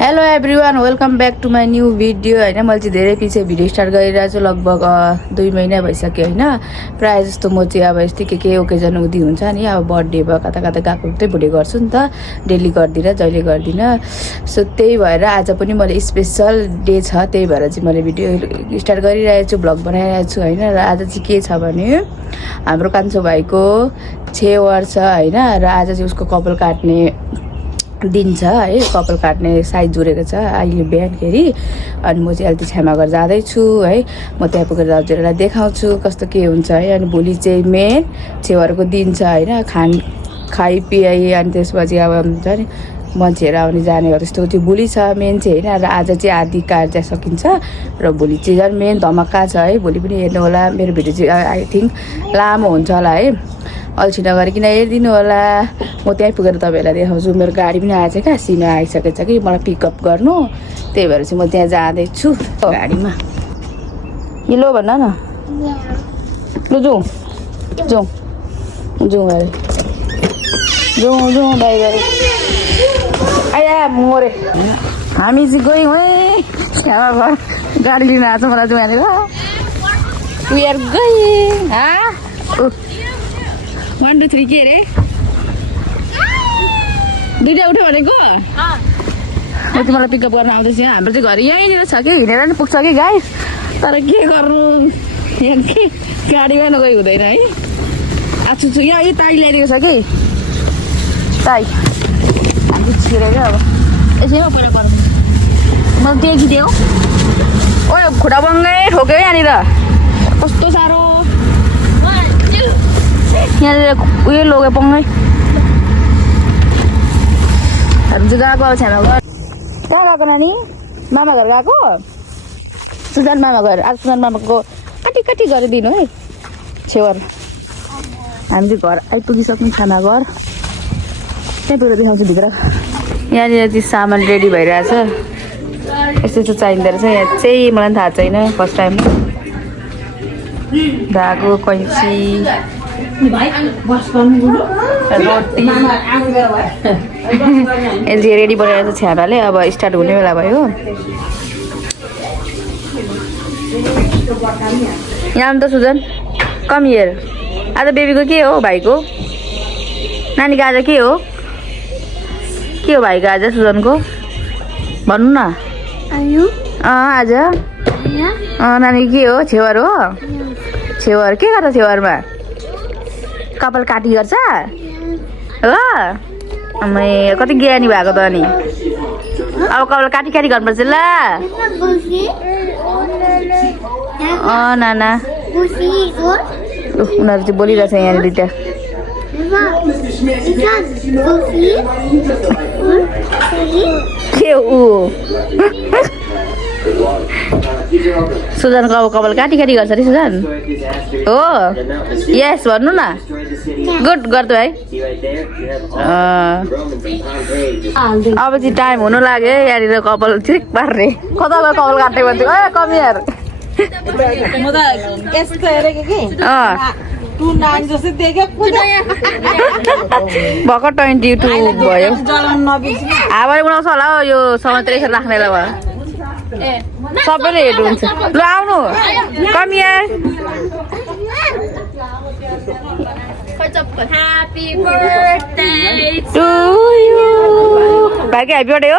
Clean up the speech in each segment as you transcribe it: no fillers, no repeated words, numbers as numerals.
Hello everyone welcome back to my new video होइन मैले चाहिँ धेरै पछि भिडियो स्टार्ट गरिरहेको छु लगभग 2 महिना भइसक्यो होइन प्रायः जस्तो म चाहिँ अब यस्तै के ओकेजन उदी हुन्छ नि अब बर्थडे भयो कता कता गएको चाहिँ भिडियो गर्छु नि त डेली गर्दिनँ जहिले गर्दिनँ सो त्यही भएर आज पनि मैले स्पेसल डे छ त्यही भएर चाहिँ मैले भिडियो स्टार्ट गरिरहेको छु भ्लग बनाइरहेको छु होइन र आज चाहिँ के छ भने हाम्रो कान्छो भाइको 6 वर्ष होइन र आज चाहिँ उसको कपाल काट्ने दिन छ है कपाल काट्ने साइज जुरेको छ अहिले बिहानखेरि अनि म चाहिँ अहिले छ्यामा घर जाँदैछु है म त्यहाँ पुगेर हजुरहरूलाई देखाउँछु कस्तो के हुन्छ है अनि भोलि चाहिँ मेन छेवारको दिन छ होइन खाइपिआइ अनि त्यसपछि अब हुन्छ नि मान्छेहरू आउने जाने त्यस्तो त्यो भोलि छ मेन चाहिँ होइन र आज चाहिँ आधी कार्य सकिन्छ र भोलि चाहिँ झन् मेन धमाका छ है भोलि पनि हेर्नु होला मेरो भिडियो चाहिँ आई थिङ्क लामो हुन्छ होला है अल्छी नगरिकन हेरिदिनु होला म त्यहीँ पुगेर तपाईँहरूलाई देखाउँछु मेरो गाडी पनि आएछ क्या सिनो आइसकेको छ कि मलाई पिकअप गर्नु त्यही भएर चाहिँ म त्यहाँ जाँदैछु गाडीमा लो भन्न न लु जाउँ जाउँ जाउँ अरे जाउँ जाउँ बाई बाई आया मरे हामी चाहिँ गयौँ है छ्यामा घर गाडी लिन आएको छ मलाई चाहिँ यहाँनिर वी आर गए 1 2 3 के अरे दुईटा उठ्यो भनेको म तिमीलाई पिकअप गर्न आउँदैछु हाम्रो चाहिँ घर यहीँनिर छ कि हिँडेर नि पुग्छ कि गाई तर के गर्नु यहाँ के गाडीमा नगई हुँदैन है आछु यहाँ यो ताई ल्याइदिएको छ कि ताई हामी छिरेको अब यसैमा पर मलाई देखिदियो ओ खुट्टा बङ्गै ठोक्यो यहाँनिर कस्तो साह्रो यहाँनिर उयो लग्यो पङ्गै हामी चाहिँ गएको अब छ्यामा घर कहाँ गएको नानी मामा घर गएको सुजान मामा घर आज सुजान मामाको काटी काटी गरिदिनु है छेवर हामी चाहिँ घर आइपुगिसक्यौँ छाना घर त्यहाँ पुगेर देखाउँछु भित्र यहाँनिर चाहिँ सामान रेडी भइरहेछ यस्तो यस्तो चाहिँदो रहेछ यहाँ चाहिँ मलाई थाहा छैन फर्स्ट टाइम धागो कैँची रोटी यसले रेडी बनाएर छ्यामाले अब स्टार्ट हुने बेला भयो यहाँ त सुजन कम हियर आज बेबीको के हो भाइको नानीको आज के हो भाइको आज सुजनको भन्नु न आज नानीको के हो छेवर हो छेवर के गर्छ छेवरमा कपाल काटी गर्छ हो अमै कति ज्ञानी भएको त अनि अब कपाल काटी काटी गर्नुपर्छ ल नाना उनीहरू चाहिँ बोलिरहेछ यहाँ दुइटा के ऊ सुजनको अब कपाल काटी काटी गर्छ अरे सुजन हो यस भन्नु न गुड गर्छु है अब चाहिँ टाइम हुनु लाग्यो यहाँनिर कपाल ठिक पार्ने कता गयो कपाल काट्ने भन्छु ए कमियर भर्खर 22 भयो हावाले उडाउँछ होला हौ यो समातेर यसरी राख्नेलाई भयो सबैले हेर्नु हुन्छ ल आउनु कमियर ह्यापी बर्थडे टु यु भाइको ह्यापी बर्थडे हो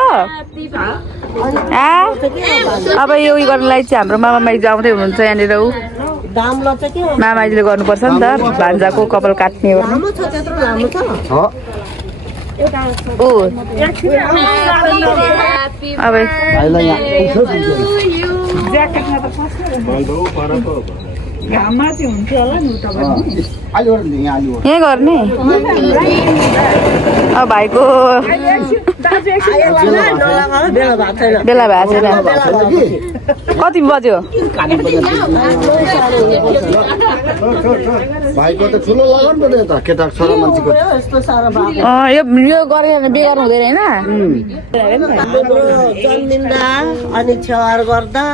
अब यो उयो गर्नलाई चाहिँ हाम्रो मामा माइज आउँदै हुनुहुन्छ यहाँनिर ऊ मामा माइजले गर्नुपर्छ नि त भान्जाको कपाल काट्ने हो अब यहीँ गर्ने अब भाइको बेला भएको छैन कति बज्यो भाइको त ठुलो लगन पर्यो त केटा छोरा मान्छेको यो गरेर बेकार हुँदैन होइन जन्मिँदा अनि छेवार गर्दा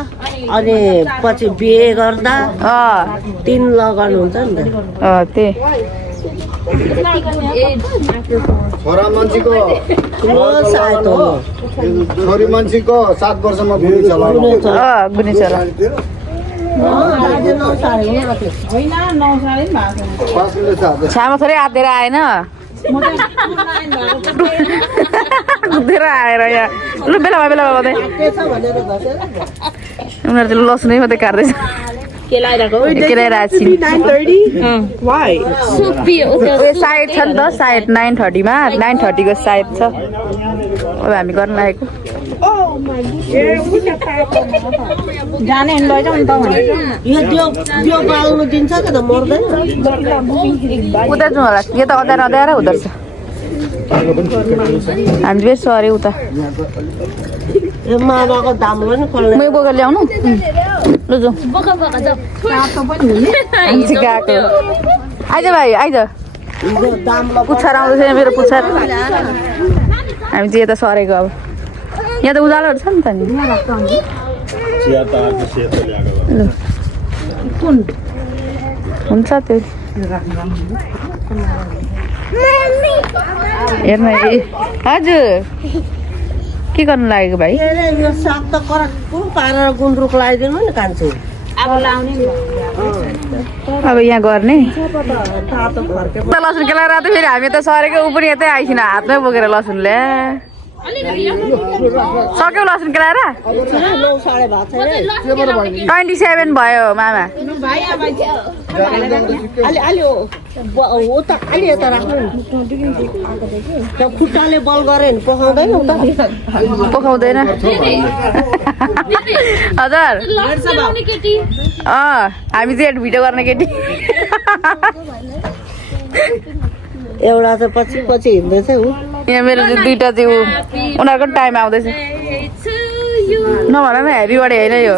अनि पछि बिहे गर्दा 3 लगन हुन्छ नि त त्यही छोरा मान्छेको क्लोज आयो छोरी मान्छेको 7 वर्षमा बुढी चलाउनु गुनी चरा छ्यामा थोरै आतेर आएन आएर यहाँ ल बेलामा गर्दै उनीहरू चाहिँ लसुनै मात्रै काट्दैछ केलाइरहेको साइड छ नि त साइड 9:30 मा 9:30 को साइड छ अब हामी गर्न लागेको जाने लैजाऊ नि त यो त्यो बाल्नु दिन्छ कि त मर्दैन उता जाउँ होला यो त अँध्याएर हुँदो रहेछ हामी बेस अरे उता यो मामाको दाम पनि खोल्ने मै बोकेर ल्याउनु ल जाउँ गएको आइज भाइ आइज पुच्छर आउँदैछ मेरो पुच्छर हामी चाहिँ यता सरेको अब यहाँ त उज्यालोहरू छ नि त नि हुन्छ त्यो हेर्न हजुर के गर्नु लागेको भाइ यो साग त कराक्कु पारेर गुन्द्रुक लगाइदिनु नि कान्छु अब यहाँ गर्ने लसुन केलाएर त फेरि हामी त सरेको ऊ पनि यतै आइसिन हातमै बोकेर लसुन ल्या सक्यो लसुन केलाएर 27 भयो मामा खुट्टाले बल गरे नि पकाउँदैन पकाउँदैन हजुर हामी चाहिँ भिडियो गर्ने केटी एउटा चाहिँ पछि पछि हिँड्दैछ ऊ यहाँ मेरो चाहिँ दुईटा चाहिँ उनीहरूको टाइम आउँदैछ नभन न हेभी बडी होइन यो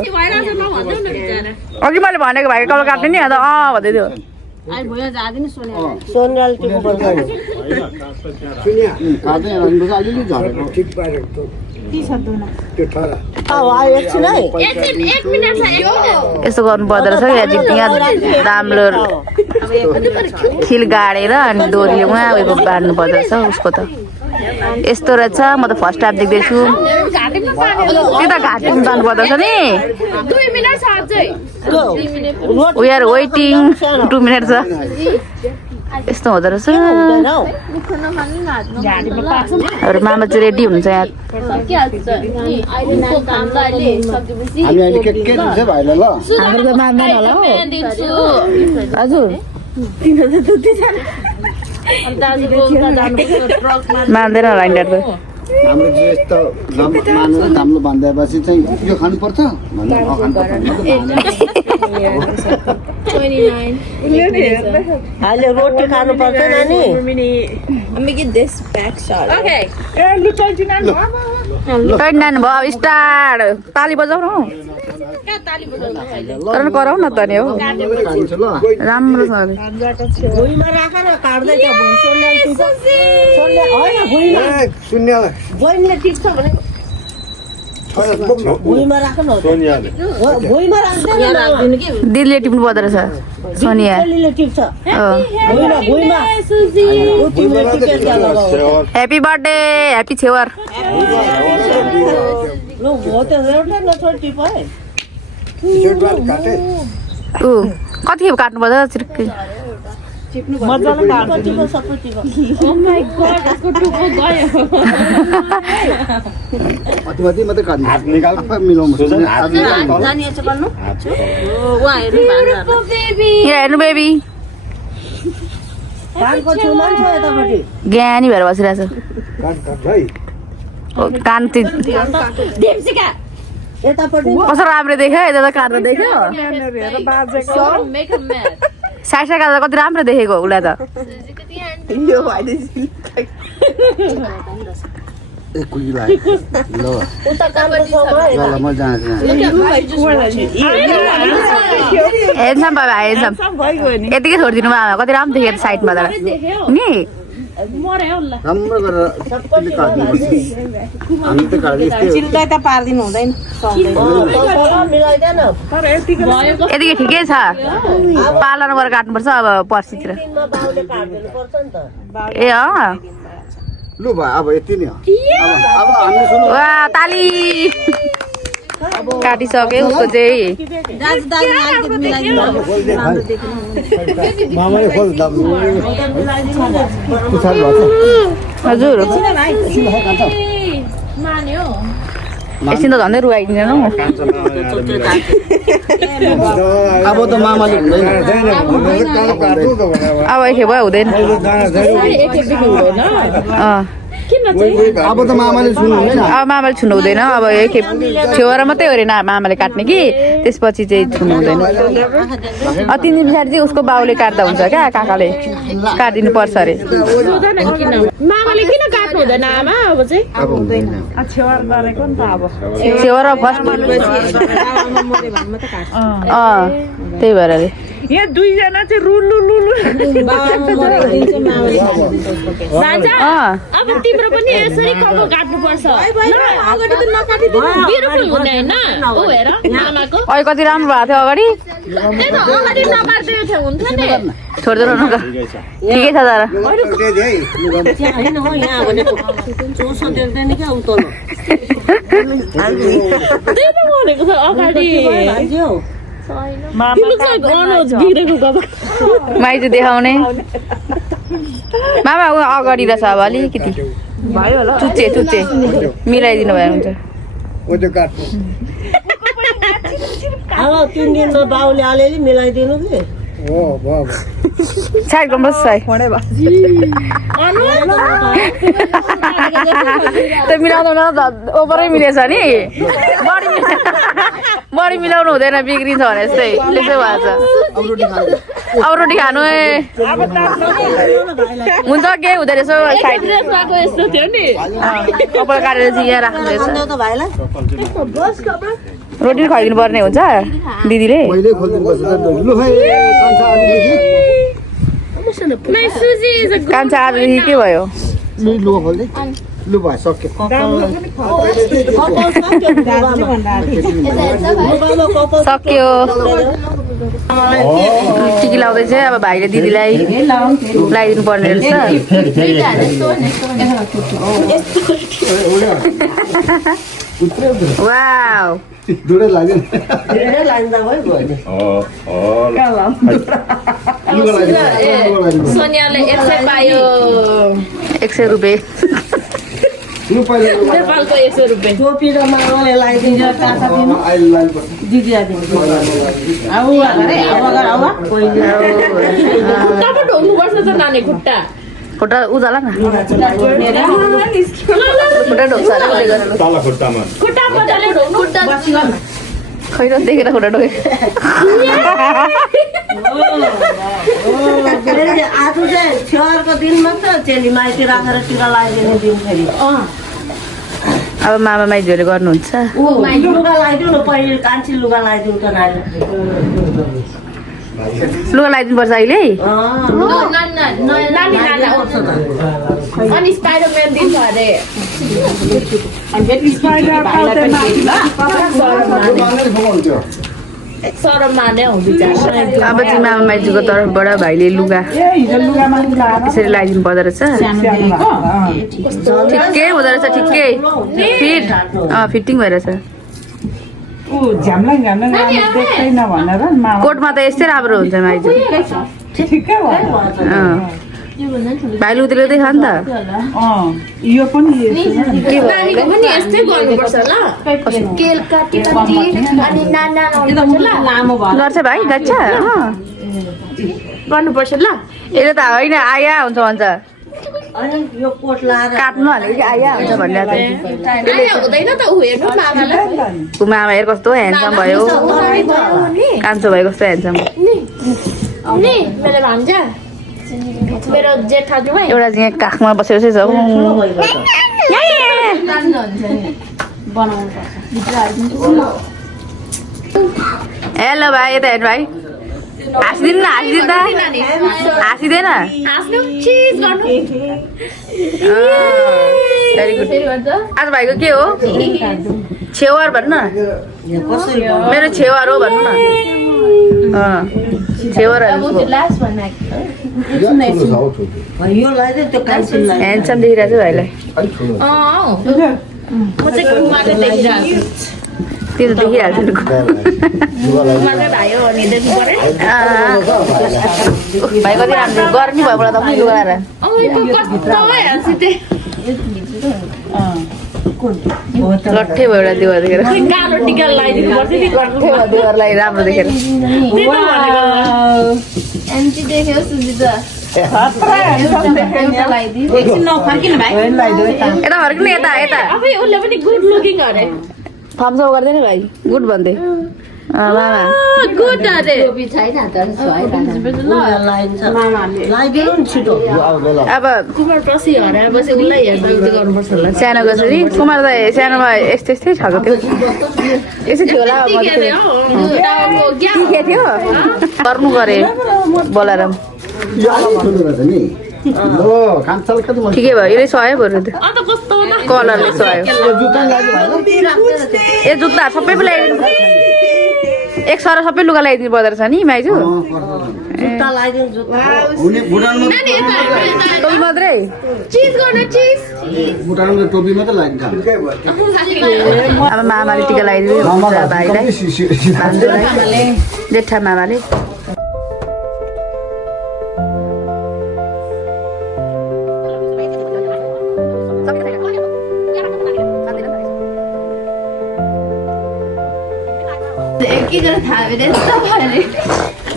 अघि मैले भनेको भाइको कल काट्ने नि अन्त भन्दै थियो सोनियाले टिप्नु पर्छ एकछिन है यस्तो गर्नु पर्दो रहेछ यहाँ दाम्लो खिल गाडेर अनि डोरीले उहाँ उयो बाँड्नु पर्दो रहेछ उसको त यस्तो रहेछ म त फर्स्ट टाइम देख्दैछु त्यो त घाँटीमा जानु पर्दो रहेछ नि वी आर वेटिङ 2 मिनट छ यस्तो हुँदो रहेछ अरू मामा चाहिँ रेडी हुन्छ यहाँ हामी अहिले के दिन्छ भाइलाई ल हाम्रो त मान्दैन होला हो हजुर मान्दैन होला यिनीहरू त हाम्रो ड्रेस त मानेर धाम्रो बाँधेपछि चाहिँ यो खानुपर्छ भन्दा अहिले रोटी खानु पर्छ नानी नानी भयो स्टार्ट ताली बजाउनु हौ तर कराउ न त नि हौ खान्छ ल राम्रोसँगले भुइँमा राख न काट्दै शून्य बहिनीले टिप्छ भने भुइँमा राख न भुइँमा राख्दैन दिदीले टिप्नु पर्दो रहेछ सोनिया बहिनीले टिप्छ भुइँमा ह्याप्पी बर्थडे ह्याप्पी छेवर लु हो त एउटा नछोड टिप है ऊ कति खेप काट्नु पर्छ चिर्कै मजाले काट्छ सबै टिप अति मात्रै काट्नु हात निकाल मिलाउनु हेर्नु बेबी कानको छेउमा छ यतापट्टि ज्ञानी भएर बसिरहेछ कान यतापट्टि कस्तो राम्रो देख्यो यता त काट्दा देख्यो साइड साइड काट्दा कति राम्रो देखेको उसलाई त ए कुकी लाग्यो ल उता कानको छेउमा ल म जान्छु हेर्छम बाबा हेर्छम यतिकै छोडिदिनु आमा कति राम्रो देखेको साइडमा त नि राम्रो गरेर त्यसले काट्नुपर्छ हामी त काट्दै चिल्दै त पार्दिनु हुँदैन मिलाइदेन यतिकै ठिकै छ पालन गरेर काट्नुपर्छ अब पर्सितिर बाउले काटिदिनु पर्छ नि त ए अँ लु भयो अब यति नै हो अब हामी सुन्नु वा ताली काटिसक्यो उसको चाहिँ दाजु दाजु अलिकति मिलाइदिनु मामाले खोल दाम पुछाड भएको हजुर छ एकछिन त झन्डै रुवाइदिँदैन हौ अब त मामाले हुँदैन अब एकखेप भयो हुँदैन अँ अब त मामाले सुन्नु हुँदैन अब मामाले छुनु हुँदैन अब एकखेप छेउरा मात्रै हो अरे ना मामाले काट्ने कि त्यसपछि चाहिँ छुनु हुँदैन 3 दिन पछाडि चाहिँ उसको बाउले काट्दा हुन्छ क्या काकाले काटिदिनु पर्छ अरे मामाले किन काट्नु हुँदैन आमा अब चाहिँ अब हुँदैन छेवर गरेको नि त अब छेउरा फर्स्ट त्यही भएर अरे यहाँ दुईजना चाहिँ रुलु लुलु राजा अब तिम्रो पनि यसरी कबो काट्नुपर्छ अगाडि त नकाटिदिनु बिरुफुल हुने हैन उ हेर मामाको अहिले कति राम्रो भएको थियो अगाडि त्यही त अगाडि नकाट्दै थियो हुन्थ्यो नि छोड्दैन न त ठिकै छ तर त्यहाँ होइन हो यहाँ भनेको चोसो देख्दैन क्या उतलो त्यही त भनेको छ अगाडि भान्ज्यो तिम्रो चाहिँ अनुज बिग्रेको गबर माइजू देखाउने मामा ऊ अगाडि रहेछ अब अलिकति चुच्चे चुच्चे मिलाइदिनु भयो हुन्छ अब 3 दिनमा बाउले अलिअलि मिलाइदिनु कि साइड गर्नुहोस् है त्यो मिलाउँदैन ओभरै मिलेछ नि बढी मिलाउनु हुँदैन बिग्रिन्छ भने जस्तै त्यसै भएछ अब रोटी खानु हुन्छ केही हुँदैन रहेछ साइड ड्रेसमाको यस्तो थियो नि कपाल काटेर चाहिँ यहाँ राख्नुहुँदैछ त भाइलाई रोटी खुवाइदिनु पर्ने हुन्छ दिदीले मैले खोलिदिनु पर्छ लु है कान्छा आजदेखि My Suzy is a good कान्छा आजदेखि के भयो लु लु खोल्दै लु भयो सक्यो सक्यो टिकी लाउँदै चाहिँ अब भाइले दिदीलाई लगाइदिनु पर्ने रहेछ वाउ दुरै लाग्यो सोनियाले 100 पायो 100 रुपियाँ लु पहिला नेपालको 100 रुपियाँ टोपी र मामाले लगाइदिन्छ काका दिनु दिदी खुट्टा ढोग्नुपर्छ त नानी खुट्टा खुट्टा उजाला न खुट्टा ढोक्छ अरे उसले गरेर खुट्टा मजाले ढोग्नु खुट्टा खै र देखेर खुट्टा ढोके आज चाहिँ छेवारको दिन मात्र चेली माइती राखेर टिका लगाइदिने दिन फेरि अब मामा माइजूले गर्नुहुन्छ लुगा लगाइदिउ न पहिले कान्छी लुगा लगाइदिउ त नानी लुगा लगाइदिनु पर्छ अहिले नानी नाना अनि स्पाइडरम्यान दिन्छ अरे सरम माने हो बिचारा अब चाहिँ मामा माइजूको तर्फबाट भाइले लुगा यसरी लगाइदिनु पर्दो रहेछ ठिकै हुँदो रहेछ ठिकै फिट फिटिङ भइरहेछ कोटमा त यस्तै राम्रो हुन्छ माइजू भाइले उति ल्याउँदै खायो नि त यो पनि के भयो नानीको पनि यस्तै गर्नुपर्छ ल केल काटी काटी अनि नाना लामो भयो गर्छ भाइ गर्छ गर्नुपर्छ ल यसले त होइन आया हुन्छ भन्छ अनि यो कोट लाएर काट्नु हाल्यो कि आया हुन्छ भनेर आयो हुँदैन त उ हेर्नु मामालाई ऊ मामा हेर कस्तो ह्यान्डसम भयो कान्छो भयो कस्तो ह्यान्डसम नि मेरो भान्जा मेरो जेठा जुवाई एउटा चाहिँ यहाँ काखमा बसेर चाहिँ छ हेलो भाइ यता हेर्नु भाइ हाँसिदिनु न हाँसिदिनु त हाँसिँदैन हाँस्नु चिज गर्नु भेरी गुड आज भाइको के हो छेवार भन्नु न मेरो छेवार हो भन्नु न छेवार यो लगाइदियो त्यो कान्छीलाई ह्यान्डसम देखिरहेको छ भाइलाई म चाहिँ कुमारले देखिरहेको छु त्यो त देखिहाल्छ नि कुमारकै भाइ हो अनि देख्नु पर्यो भाइ कति राम्रो गर्मी भयो मलाई त पनि लुगा लगाएर कस्तो भइहाल्छ त्यो लट्ठे भयो एउटा देवर देखेर कालो टिका लगाइदिनु पर्छ नि लट्ठे भयो देवरलाई राम्रो देखेर एकछिन नफर्किनु भाइ यता फर्किनु यता यता आफै उसले पनि गुड लुकिङ अरे थम्सअप गर्दैन भाइ गुड भन्दै मामा गुड अरे लगाइदिनु नि छिटो अब कुमार पछि हराएपछि उसलाई हेर्दै गर्नुपर्छ होला सानो कसरी कुमार त सानोमा यस्तै यस्तै छ त्यो यस्तै थियो होला के थियो गर्नु गरे बोलाएर ठिकै भयो यसले सह्यो बरु त्यो अन्त कस्तो कलरले सह्यो ए जुत्ता सबै पो लगाइदिनु एक सर सबै लुगा लगाइदिनु पर्दो रहेछ नि माइजू जुत्ता लगाइदिनु जुत्ता टोपी मात्रै चिज गर्नु चिज टोपी मात्रै लाग्छ अब मामाले टिका लगाइदिनु भाइलाई जेठा मामाले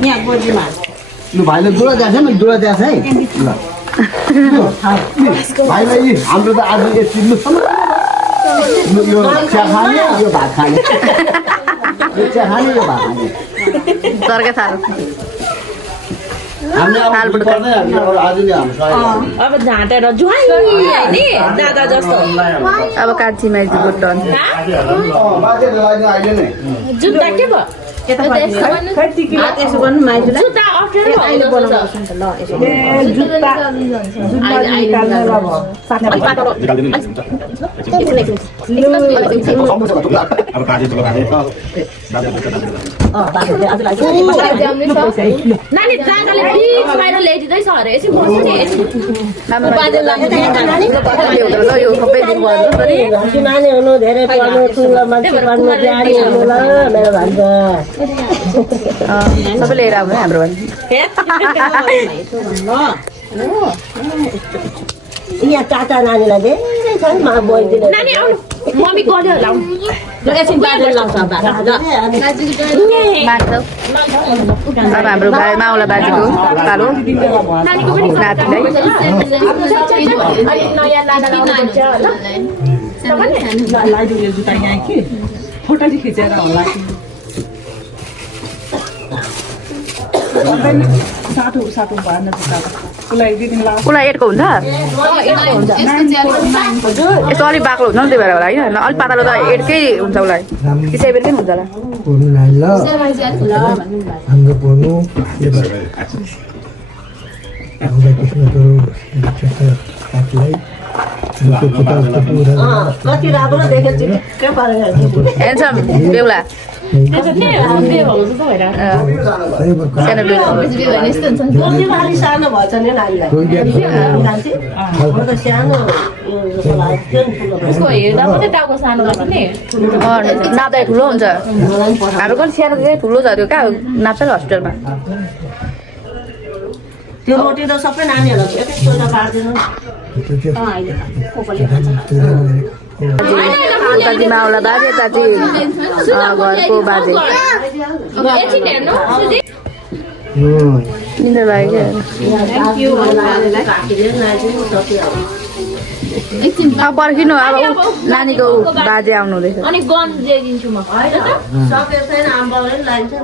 यहाँ गोजीमा लु भाइले दुरा दिएको छ नि दुरा दिएको छ है ल भाइलाई हाम्रो त आज यति लु यो चिया खाने यो भात खाने यो चिया खाने यो भात खाने तर्कै थाल हामीले अब पर्दैन आज नै हाम्रो सहयोग अब झाँटेर जुहाई नि दादा जस्तो अब कान्छी माइती बुट्टन बाजेले लगाइदिनु अहिले नै जुत्ता के भयो यसो गर्नु माइजूलाई जुत्ता अप्ठ्यारो अहिले बनाउँछु नि त ल यसो जुत्ता निकाल्नु ल नानी दादाले बिच बाहिर ल्याइदिँदैछ अरे यसो बस्नु नि यो सबै दिन माने हुनु धेरै पढ्नु ठुलो मान्छे बन्नु ज्ञानी हुनु ल मेरो भान्जा सबै लिएर आउनु हाम्रो यहाँ चाचा नानीलाई धेरै छ नि मा बोइदिनु नानी आउनु मम्मी गर्यो होला एकछिन बाजे लाउँछ अब हाम्रो भाइ माउला बाजेको कालो नानीको पनि नातिलाई नयाँ लादा लगाइदियो जुत्ता यहाँ कि फोटो चाहिँ खिचेर होला साटो साटो भएन जुत्ता उसलाई दिदिन लाउ उसलाई एडको हुन्छ यस्तो अलिक बाक्लो हुन्छ नि त्यही भएर होला होइन अलिक पातलो त एडकै हुन्छ उसलाई कि सेभेनकै हुन्छ होला पढ्नु नानी ल हाम्रो पढ्नु हामीलाई कृष्ण साथीलाई कति राम्रो देखेछ के पारेको ह्यान्डसम बेहुला सानो बेहुला अलि सानो भएछ नि नानीलाई सानो हेर्दा मात्रै टाउको सानो लाग्छ नि नाप्दा ठुलो हुन्छ हाम्रो पनि सानो चाहिँ ठुलो छ त्यो कहाँ नाप्छ नि हस्पिटलमा त्यो रोटी त सबै नानीहरूलाई एक एकचोटि पार्दिनु दाजी माउला बाजे दाजी घरको बाजे एकछिन हेर्नु निन्द्रा लाग्यो अब पर्खिनु अब नानीको बाजे आउनु हुँदैछ अनि गन दिइदिन्छु म सकेको छैन आम्बाले लान्छ नि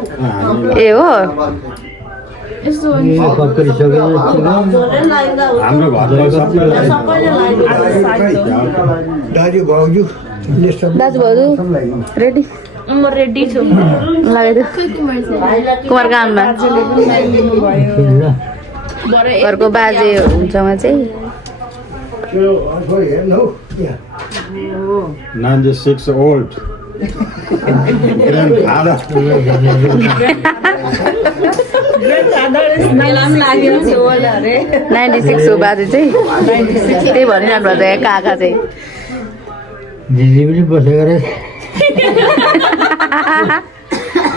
ए हो हाम्रो दाजु भाउजू दाजु भाउजू रेडी म रेडी छु लगाइदियो कुमार काममा घरको बाजे हुन्छ उहाँ चाहिँ 96 old. Grandfather. मेलाम लाग्यो सोल अरे 96 हो बाजे चाहिँ त्यही भनिरहनु भएको छ काका चाहिँ दिदी पनि बसेको रहेछ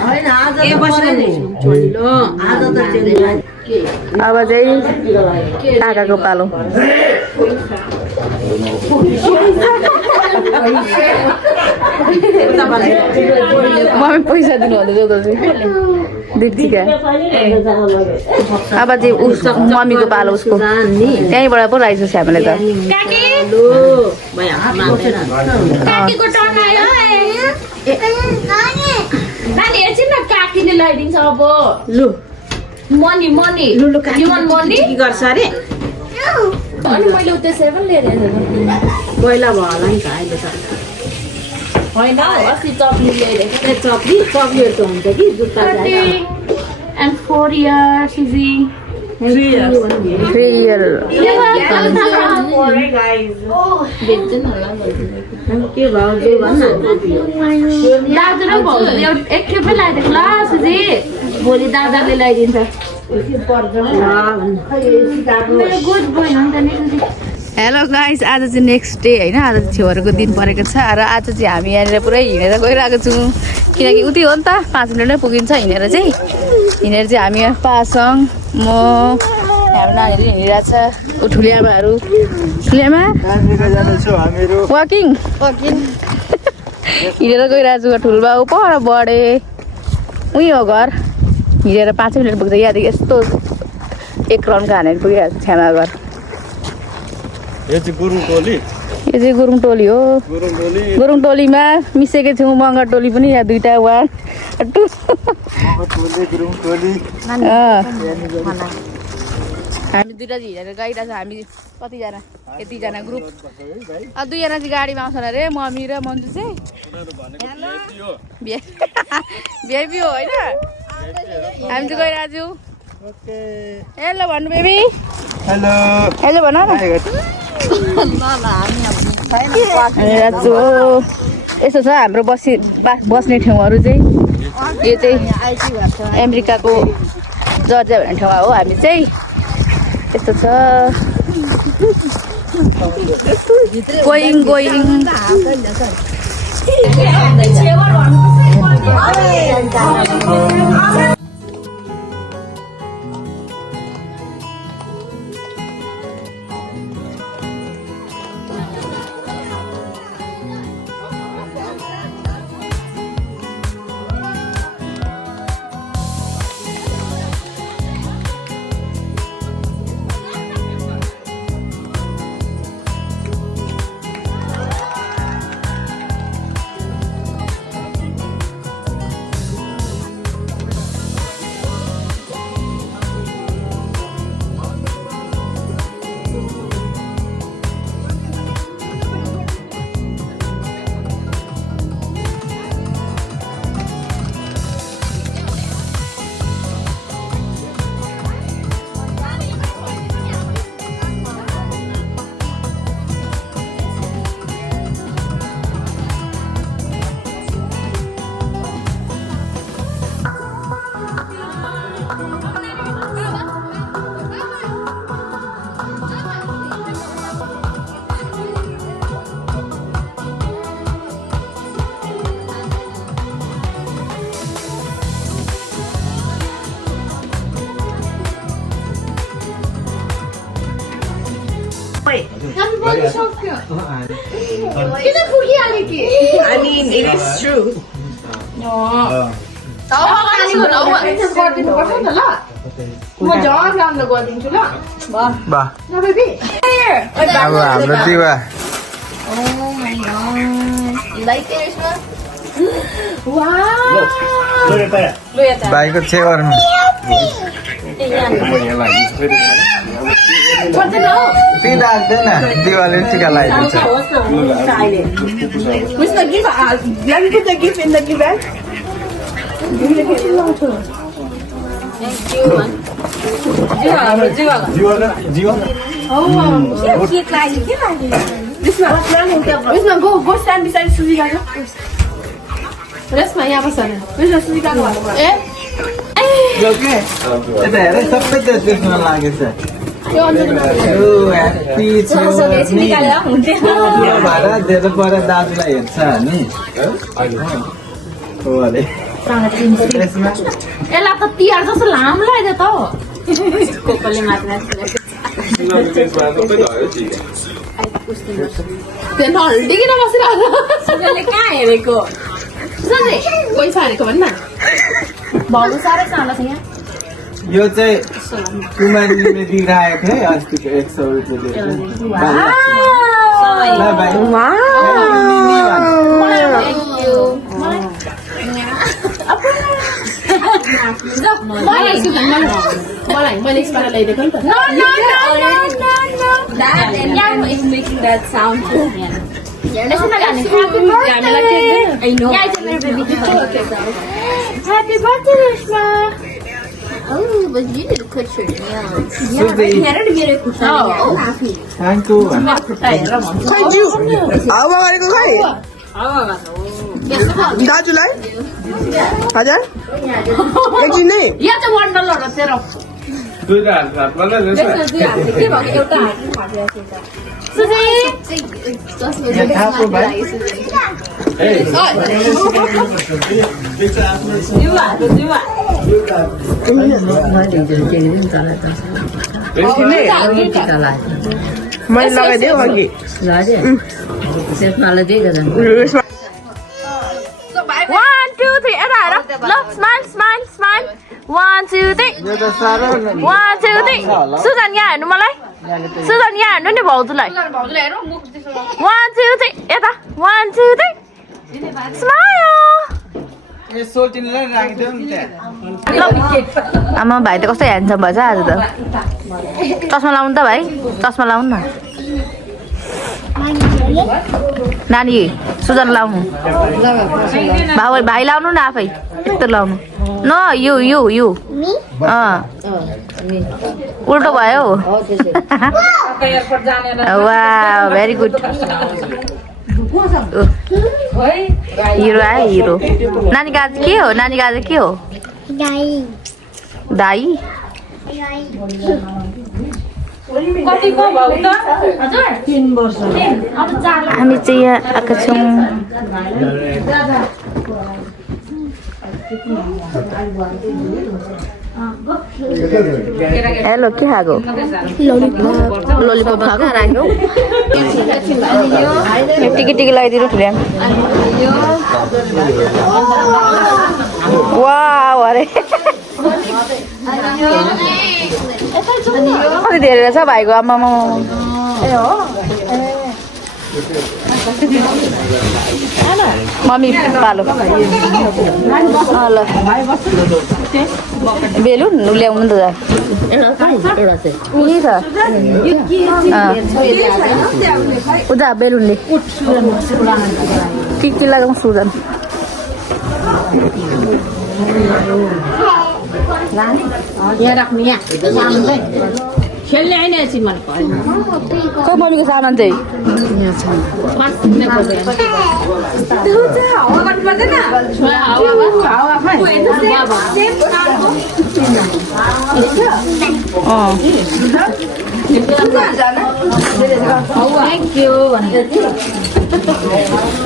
हैन आज त बसेको छोडिलो आज त अब चाहिँ काकाको पालो मम्मी पैसा दिनु भन्दैछ दिदीका अब चाहिँ उस मम्मीको पालो उसको त्यहीँबाट पो रहेछ श्यामले त काकीको टर्न आयो नानी एकछिन न काकीले ल्याइदिन्छ अब लु मनी मनी लु काकी मनी के गर्छ अरे अनि मैले उता 7 लिएर पहिला भयो होला नि त अहिले त होइन अस्ति चप्ली ल्याइदिएको ए चप्लीहरू त हुन्छ कि जुत्ता and 4 years easy 3 year के भयो जे भन्न दाजु र भाउजूले एकखेपै ल्याइदिएको ल सुजी भोलि दादाले ल्याइदिन्छ गुड बोय हो नि त नि सुजी हेलो गाइस आज चाहिँ नेक्स्ट डे होइन आज चाहिँ छेउहरूको दिन परेको छ र आज चाहिँ हामी यहाँनिर पुरै हिँडेर गइरहेको छौँ किनकि उति हो नि त 5 मिनट नै पुगिन्छ हिँडेर चाहिँ हामी पासङ म हाम्रो नानीहरू हिँडिरहेको छ ठुली आमाहरू ठुली आमा वाकिङ हिँडेर गइरहेको छु ठुलो बाउ पर बढे उही हो घर हिँडेर 5 मिनट पुग्छ यहाँदेखि यस्तो एक राउन्डको हानेर पुगिरहेको छ छ्यामा घर यो चाहिँ गुरुङ टोली हो गुरुङ टोलीमा मिसेकै छौँ मगर टोली पनि यहाँ दुईटा वान टु हामी दुईवटा चाहिँ हिँडेर गइरहेको छ हामी कतिजना यतिजना ग्रुप अब 2 जना चाहिँ गाडीमा आउँछन् अरे मम्मी र मन्जु चाहिँ भिआइपी हो होइन हामी चाहिँ गइरहेको छौँ हेलो भन्नु बेबी हेलो भन न यस्तो छ हाम्रो बस्ने ठाउँहरू चाहिँ यो चाहिँ अमेरिकाको जर्जिया भन्ने ठाउँ हो हामी चाहिँ यस्तो छ going I mean, it is true. भाइको छेउमा त्यही राख्दैन दिवाली टिका लगाइदिन्छ Where's the gift? Let me put the gift in the gift bag. This one, go stand beside Suzy Gaga. Resma, यहाँ बस Where's the Suzy Gaga? यता हेर सबै त्यसमा लागेछ ह्याप्पी भएर धेरै पर दाजुलाई हेर्छ नि हो अरे त्यसमा यसलाई त तिहार जस्तो लामो लाग्यो त कोकोले मात्र त्यो हल्दी किन बसिरहेको सुजनले कहाँ हेरेको सुजनले पैसा हालेको भन्न भाउ साह्रै सानो छ यहाँ यो चाहिँ कुमारीले दिइरहेको थिएँ अस्तिको 100 रुपियाँ मलाई मैले यसबाट ल्याइदिएको नि त Happy birthday, Rishma! Oh, but you did a good shirt. Thank you हावा गरेको खै दाजुलाई हजुर एकछिन नै यहाँ चाहिँ $1 हो तेरो दुईटा हात मलाई के भएको एउटा हात थाहा भाइ मैले लगाइदिएँ अघि One, two, three. Look, smile, smile, smile. 1, 2, 3. 1, 2, 3. Susan, यहाँ हेर्नु मलाई सुजन यहाँ हेर्नु नि भाउजूलाई 1, 2, 3. यता 1, 2, 3. स्माइल आमा भाइ त कस्तो ह्यान्डसम भएछ आज त चस्मा लाउनु त भाइ चस्मा लाउनु न नानी सुजन लाउनु भाइ लाउनु न आफै यस्तो लाउनु न यु उल्टो भयो वाउ भेरी गुड हिरो आयो हिरो नानीको आज के हो दाई हामी चाहिँ यहाँ आएका छौँ हेलो के खाएको ललिपप खाएको टिकी लगाइदिनु ठुल्याम वाउ अरे कति धेरै रहेछ भाइको आमामा मम्मी पालो ल बेलुन ल्याउनु त उता बेलुनले के लगाउँ सुजन यहाँ राख्नु यहाँ खेल्ने होइन एकछिन मलाई को मम्मीको सामान चाहिँ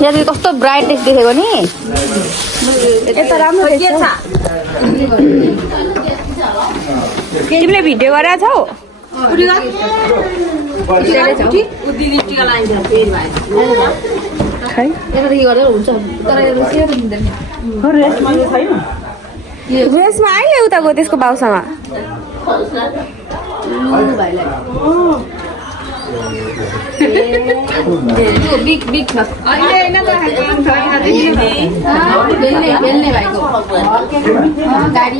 यहाँ कस्तो ब्राइटनेस देखेको नि यता राम्रो तिमीले भिडियो गरेर छौ रेसमा आइले उता गयो त्यसको बाउसँग बेल्ने भाइको गाडी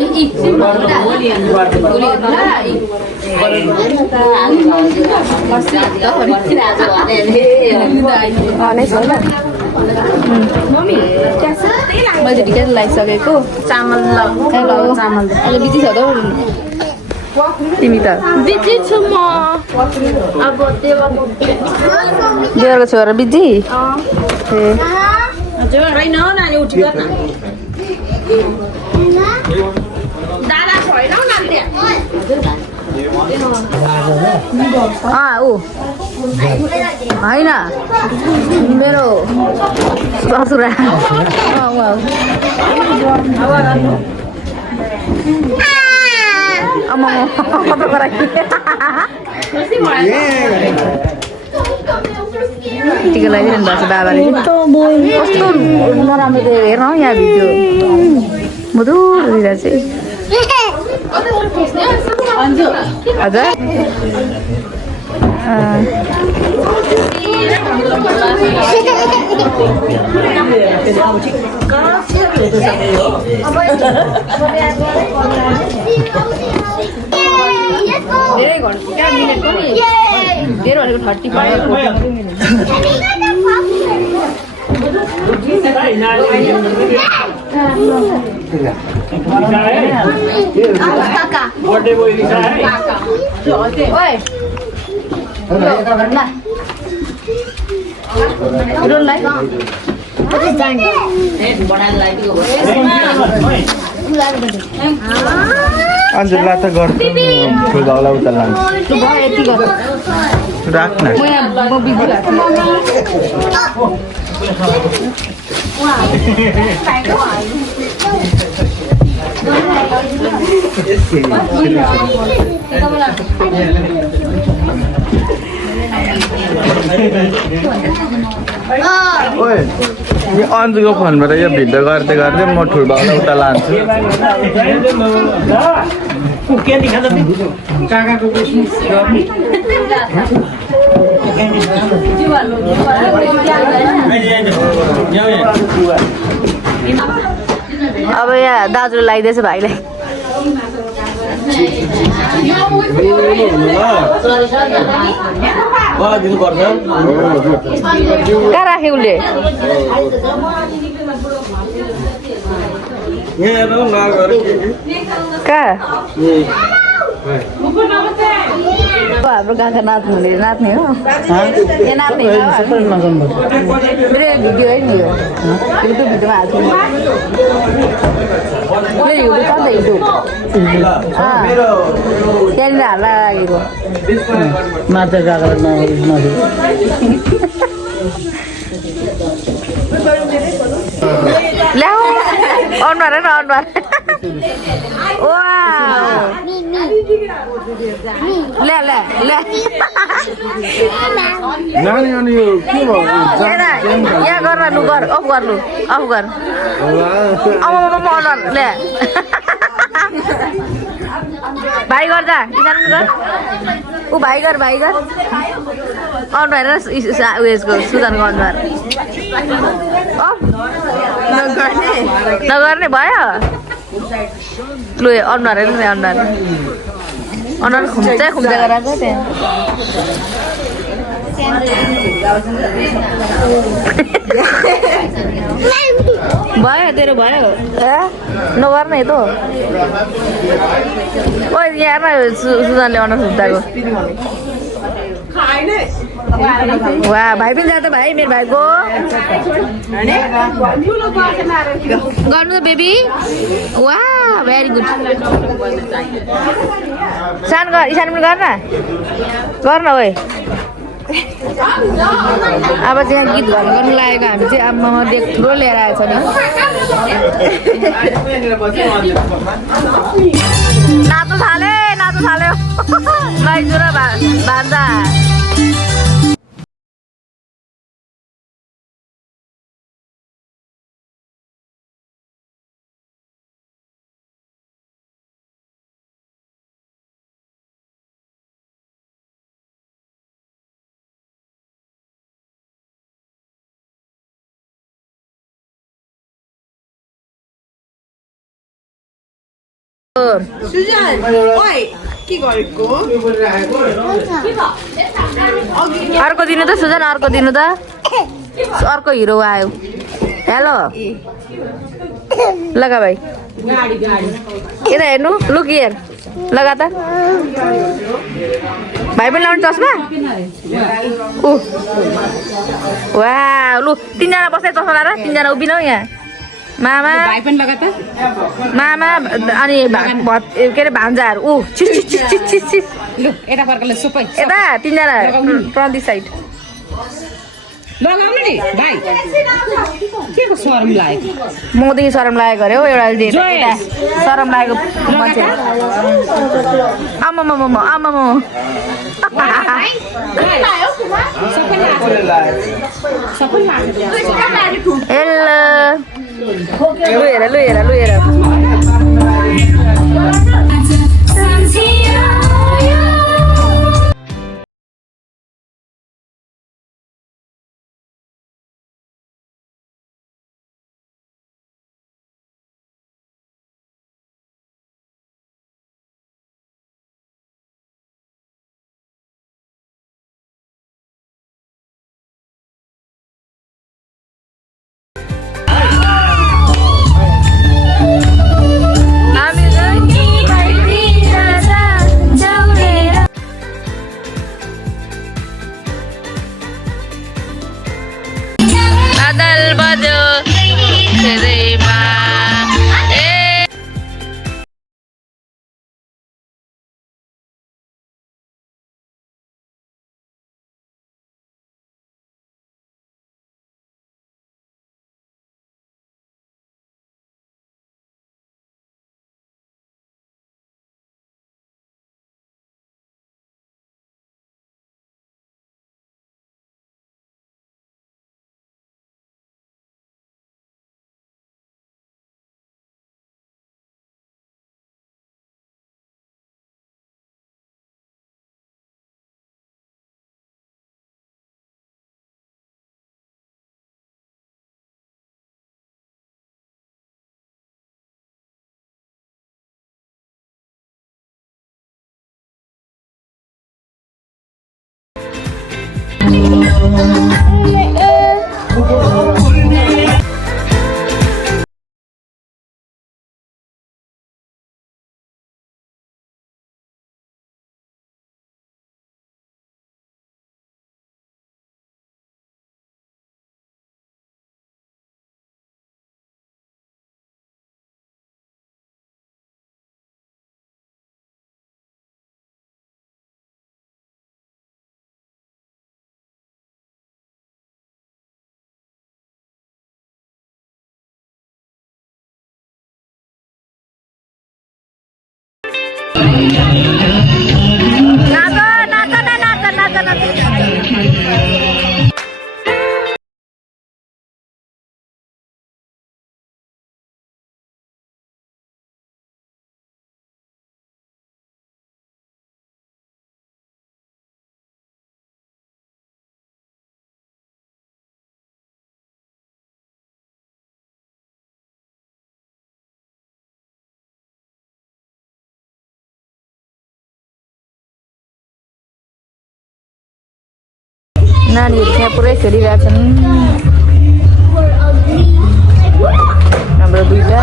मैले ढिकै लगाइसकेको चामल चामल अहिले बिजी छ त तिमी त बिजी छु म अब देवरको छोरा बिजी ए होइन नानी उठी गर्न दादा छैन नान्ते ऊ होइन मेरो ससुरा आमा कता गरा टिका लगाइदिनु भएको छ बाबाले कस्तो नराम्रो देखेर हेर्न हौ यहाँ भिडियो मधुर दिँदा चाहिँ हजुर धेरै घन्टा मिनट पनि धेरै भनेको 35 अन्जुला त गर्छ फुलबाउला उता लान्छ राख्न ओए यो अन्जुको फोनबाट यो भिडियो गर्दै गर्दै म ठुलबाउला उता लान्छु अब यहाँ दाजुले लगाइदिएछ भाइलाई कहाँ राखे उसले कहाँ हाम्रो गाँखा नाच्ने हो यहाँ नाच्ने मेरो भिडियो है नि यो युट्युब भिडियोमा हाल्छु मेरो युट्युब छ नि युट्युब त्यहाँनिर हाल्न लागेको मात्र गएर ल्याऊ अनुहार हेर अनुहार ल्या ल्या ल्या नानी अनि यो के भयो यहाँ गर लु गर अफ गर लु अफ गर अनुहार ल्या भाइ गर्दा इसान गर ऊ भाइ गर अनुहार उयसको सुजनको अनुहार नगर्ने भयो लु अनुहार हेर्नु नि अनुहार खुम्दै गराएको त्यहाँ भयो तेरो भयो नगर्ने त ओ यहाँ सुजनले अनुहार खुम्दाको वाह भाइ पनि जान्छ भाइ मेरो भाइको गर्नु त बेबी वाह भेरी गुड सान गर इसान पनि गर्न ओए अब चाहिँ यहाँ गीत गर्नु लागेको हामी चाहिँ आमामा देख ठुलो लिएर आएछ नि नाच्नु थाल्यो भाइजू र भान्जा सुजन ओइ के गरेको अर्को दिनु त सुजन अर्को दिनु त अर्को हिरो आयो हेलो लगा भाइ यता हेर्नु लुक हियर लगा त भाइ पनि लाउनु चस्मा वा लु 3 जना बस्दै चस्मा लाएर 3 जना उभिनौ यहाँ मामा भाइ पनि लगा त मामा अनि के अरे भान्जाहरू छिस लु यता फर्कले सबै यता 3 जना फ्रम दिस साइड लगाउनु नि भाइ के को शरम लाग्यो मदेखि शरम लागेको अरे हो एउटा शरम लागेको मान्छे आमामा हेलो लु हेर नानीहरू त्यहाँ पुरै खेलिरहेछन् हाम्रो दुईटा